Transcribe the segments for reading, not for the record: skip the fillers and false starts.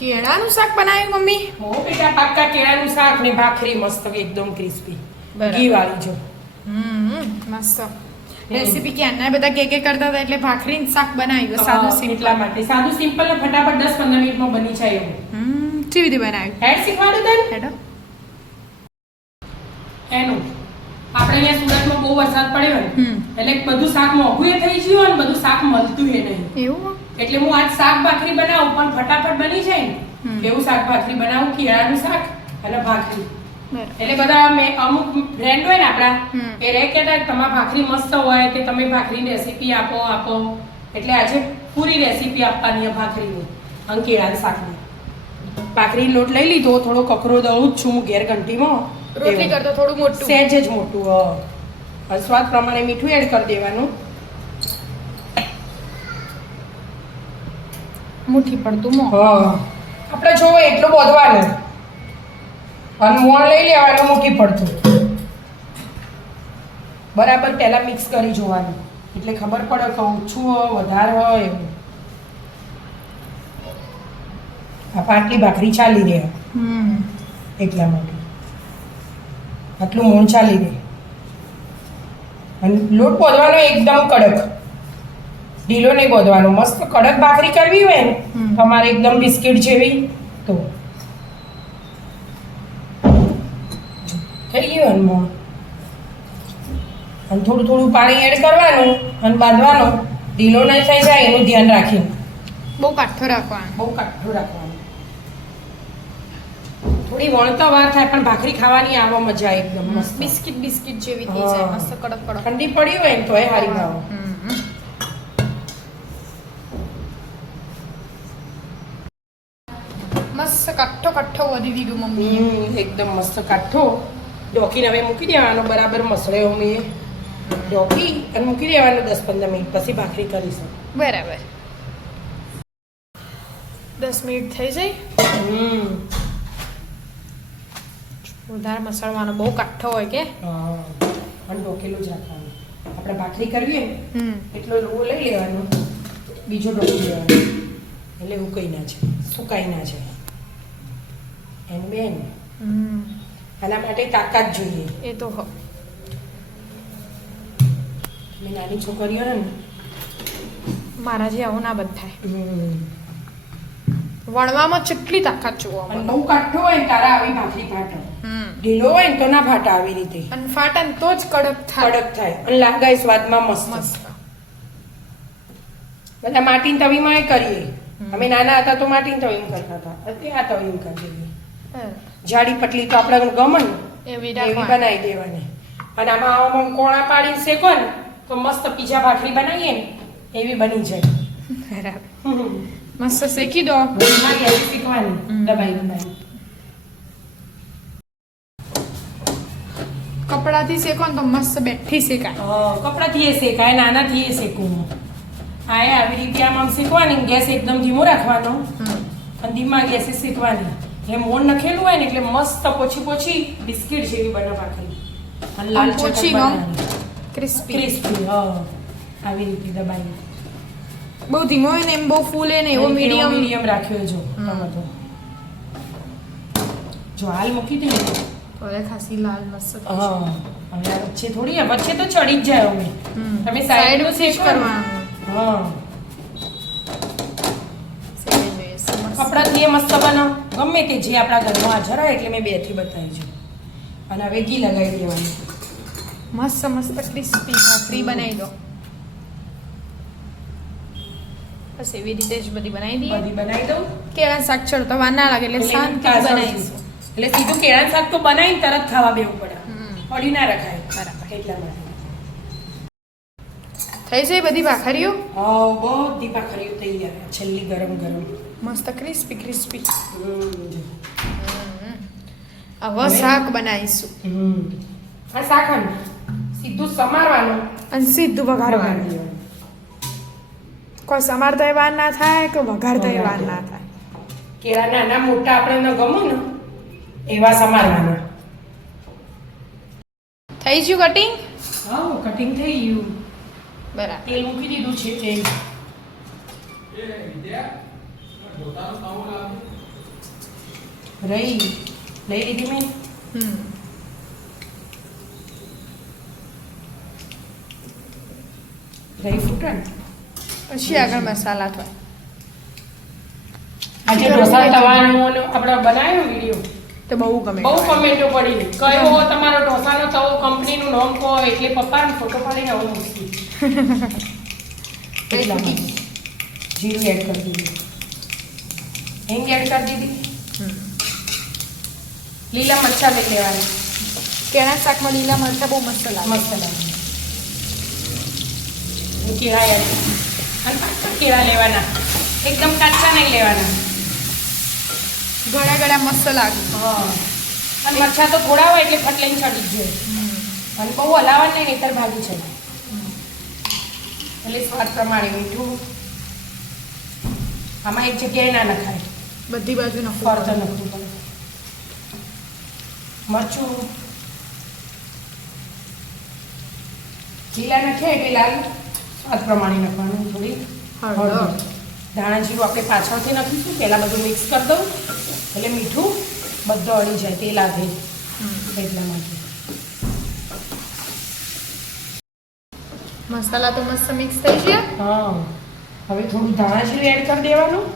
કેળાનું શાક બનાવ્યું મમ્મી? હો બેટા, પાક્કા કેળાનું શાક ને ભાખરી મસ્ત એકદમ ક્રિસ્પી ઘી વાળી જો. મસ્ત રેસીપી ક્યાંના બધા કે કરતા હતા એટલે ભાખરીનું શાક બનાવ્યું સાદું સિમ્પલ. એટલા માટે સાદું સિમ્પલ ને ફટાફટ 10-15 મિનિટમાં બની જાય એવું. કેવી રીતે બનાવ્યું? હેડ શીખવાડું તને હેડો. એનું આપણે અહીંયા સુરતમાં બહુ વરસાદ પડ્યો ને એટલે બધું શાક મોંઘું થઈ ગયું અને બધું શાક મળતું નહીં. એવું? એટલે હું આજ શાક ભાખરી બનાવું પણ ફટાફટ બની જાય ને એવું શાક ભાખરી બનાવું, કેળાનું શાક અને ભાખરી. એટલે બધા અમુક ફ્રેન્ડ હોય ને આપણા એ રે કહેતા તમારી ભાખરી મસ્ત હોય કે તમે ભાખરીની રેસીપી આપો એટલે આજે પૂરી રેસીપી આપવાની ભાખરીની અને કેળાનું શાકની. ભાખરી લોટ લઈ લીધો, થોડો કકરો દઉં જ છું હું ઘેર ઘંટીમાં. રોટલી કરતો થોડું મોટું, સહેજ જ મોટું. સ્વાદ પ્રમાણે મીઠું એડ કરી દેવાનું. મુઠ્ઠી પડતું મોં. આપણે જોવો એટલું બોધવાનું અને મોણ લઈ લેવાનું મુઠ્ઠી પડતું. બરાબર પહેલા મિક્સ કરી જોવાનું એટલે ખબર પડે કે ઓછું હોય વધારે હોય એવું. આ પાટલી ભાખરી ચાલી રહે એટલા માટે આટલું મોણ ચાલી રહે. અને લોટ બોધવાનો એકદમ કડક, ઢીલો નહીં બોધવાનો. મસ્ત કડક ભાખરી કરવી હોય ને તમારે એકદમ બિસ્કિટ જેવી તો થઈ ગયું ને મોણ. અને થોડું થોડું પાણી એડ કરવાનું અને બાંધવાનું, ઢીલો નહીં થઈ જાય એનું ધ્યાન રાખીને. બહુ કાઠો રાખવાનો. બહુ કાઠું રાખવાનું. થોડી વણતા વાર થાય પણ ભાખરી ખાવાની આવા મજા એકદમ મસ્ત. બિસ્કિટ જેવી થઈ જાય મસ્ત કડક. ઠંડી પડી હોય ને તો એ હારી ભાવ. મસ્ત કાઠો વધી દીધું મમ્મી. એકદમ મસ્ત કાઠો. ઢોકીને હવે મૂકી દેવાનો બરાબર મસળ્યો મેં ઢોકી અને મૂકી દેવાનો 10-15 મિનિટ પછી ભાખરી કરીશું. બરાબર 10 મિનિટ થઈ જાય. વધારે મસાળવાનો, બહુ કાઠો હોય કે અને ઢોકેલું જ રાખવાનું. આપણે ભાખરી કરવી ને એટલો લોહો લઈ લેવાનો, બીજો ઢોકી લેવાનો એટલે ઉકાઈ ના છે, સુકાઈ ના છે એનું બેન. આના માટે તાકાત જોઈએ. એ તો મેં નાની છોકરીઓ ને મારા જે આવું ના બંધ થાય. વણવામાં કેટલી તાકાત જોવા અને બહુ કાઠો હોય ને તારા આવી ભાખરી ફાટે, ઢીલો હોય ને તો ના ફાટે આવી રીતે. અને ફાટે ને તો જ કડક થાય અને લાગાય સ્વાદમાં મસ્ત. બધા માટીની તવીમાં કરીએ. અમે નાના હતા તો માટીની તવીમાં કરતા હતા, અત્યારે આ તવીમાં કરી દઈએ. જાડી પટલી તો આપણે ગમે ને એવી બનાવી દેવાની. અને આમાં કોણા પાડીને શેકો ને તો મસ્ત પીઝા ભાખરી બનાવીએ ને એવી બની જાય. બરાબર મસ્ત શેકી દો. શીખવાની દબાઈ કપડાથી શેકો ને તો મસ્ત બેઠી શેકાય. કપડાથી એ શેકાય, નાનાથી એ શેકવું. આ આવી રીતે આમ શેકવાની, ગેસ એકદમ ધીમો રાખવાનો અને ધીમા ગેસે શેકવાની. એ મોણ નખેલું હોય ને એટલે મસ્ત પોછી બિસ્કિટ જેવી બને ભાખરી. અને લાલ પોચી ક્રિસ્પી. આવી રીતે દબાઈ. બહુ ધીમો હોય ને એમ બહુ ફૂલે ને એવો મીડિયમ રાખ્યો જો તમે તો. જો હાલ મૂકી દે હવે ખાસી લાલ મસ્ત. હવે વચ્ચે થોડી વચ્ચે તો ચડી જ જાય. અમે તમે સાઈડ નું સેટ કરવાનું. કપડાથી એ મસ્ત બનાવ ગમે તે જે આપણા ઘરમાં હાજર હોય એટલે મેં 2 થી બતાવી છું. અને હવે ઘી લગાવી દેવાનું. મસ્ત ક્રિસ્પી ભાખરી બનાવી દો. બસ એવી રીતે જ બધી બનાવી દઉં. કેળાનું શાક ચડતો વાર ના લાગે એટલે શાંતિ બનાવીશું. એટલે સીધું કેળાનું શાક તો બનાવીને તરત ખાવા બેવું પડે, પડી ના રખાય. બરાબર એટલા માટે થઈ જાય બધી ભાખરીઓ. બધી ભાખરીઓ તૈયાર. છેલ્લી ગરમ મસ્ત ક્રિસ્પી. હવે શાક બનાવીશું. આ શાક સીધું સમારવાનું અને સીધું વઘારવાનું. કોઈ સમારતા વાર ના થાય કે વઘારતા વાર ના થાય. કેળા નાના મોટા આપણે ગમે ને એવા સમારવાના. થઈ ગયું કટિંગ? કટિંગ થઈ ગયું. બરાબર તેલ મૂકી દીધું છે. તેલ રહી લઈ લીધી મેં. રહી ફૂટે ને પછી આગળ મસાલા થાય. આજે ઢોસા તવાનો આપણે બનાવ્યો વિડીયો તો બહુ ગમે. બહુ કમેન્ટો પડી કયો તમારો ઢોસાનો તવો કંપનીનું નામ કહો એટલે પપ્પાને ફોટો પાડીને આવું મૂકી એટલા માટે જીરું એડ કરી દીધું, હિંગ એડ કરી દીધી, લીલા મરચાં લઈ લેવાના. કેળા શાકમાં લીલા મરચાં બહુ મસ્ત લાગે. મસ્ત લાગે. કેળા એડ અને કાચા કેળા લેવાના, એકદમ કાચા નહીં લેવાના. ગળા ગળા મસ્ત લાગે. હા અને મરચાં તો થોડા હોય એટલે ફટ લઈને ચડી જ જાય અને બહુ હલાવવા નહીં નહીતર ભાગી છે. એટલે સ્વાદ પ્રમાણે મીઠું આમાં એક જગ્યાએ ના નખાય, બધી બાજુ નાખવું ફરતો નાખવું પડે. મરચું લીલા નાખ્યા એટલે લાલ સ્વાદ પ્રમાણે નાખવાનું. થોડી હળદર. ધાણા જીરું આપણે પાછળથી નાખીશું, પહેલાં બધું મિક્સ કરી દઉં એટલે મીઠું બધું અડી જાય તેલ આવે એટલા માટે. મસાલા તો મસ્ત મિક્સ થઈ ગયા. હા હવે થોડું ધાણા જીરું એડ કરી દેવાનું.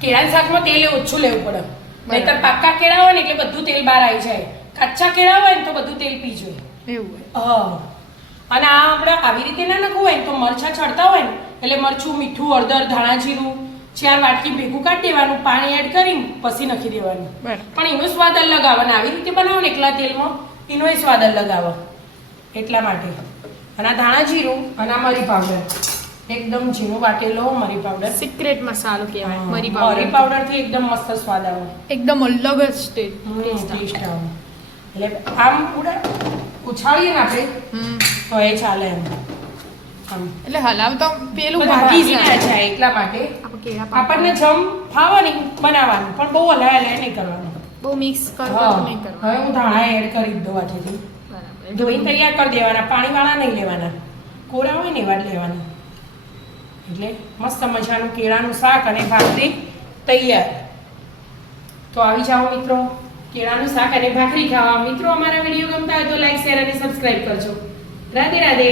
કેળાના શાકમાં તેલ ઓછું લેવું પડે, નહીંતર પાકા કેળા હોય ને એટલે બધું તેલ બહાર આવી જાય. કાચા કેળા હોય ને તો બધું તેલ પી જાય. એવું હા અને આ આપણે આવી રીતે ના નાખવું હોય ને તો મરચાં ચડતા હોય ને એટલે મરચું, મીઠું, હળદર, ધાણા જીરું 4 વાટકી ભેગું કાઢી દેવાનું, પાણી એડ કરીને પછી નાખી દેવાનું. પણ એનો સ્વાદ અલગ આવે ને આવી રીતે બનાવો ને એકલા તેલમાં એનો સ્વાદ અલગ આવે એટલા માટે. અને આ ધાણા જીરું અને આ મરી પાવડર એકદમ ઝીણું વાટેલો મરી પાવડર, સિક્રેટ મસાલો કહેવાય મરી મરી પાવડર થી એકદમ મસ્ત સ્વાદ આવે, એકદમ અલગ જ ટેસ્ટ આવે. એટલે આમ પૂરા ઉછાળીએ ને આપણે તો એ ચાલે એમ. એટલે હલાવ તો પેલું ભાગી ભાગી ના જાય એટલા માટે આપણને જમ ફાવવાની બનાવવાનું પણ બહુ હલાય નહીં કરવાનું. બહુ મિક્સ કરવાનું નહીં કરવાનું. હવે હું ધાણા એડ કરી દઉં આથી. ધોઈને તૈયાર કરી દેવાના, પાણીવાળા નહીં લેવાના, કોરા હોય ને એવા જ લેવાના. એટલે મસ્ત મજાનું કેળાનું શાક અને ભાખરી તૈયાર. તો આવી જાઓ મિત્રો કેળાનું શાક અને ભાખરી ખાવા. મિત્રો અમારા વિડીયો ગમતા હોય તો લાઈક, શેર અને સબસ્ક્રાઈબ કરજો. રાધે રાધે.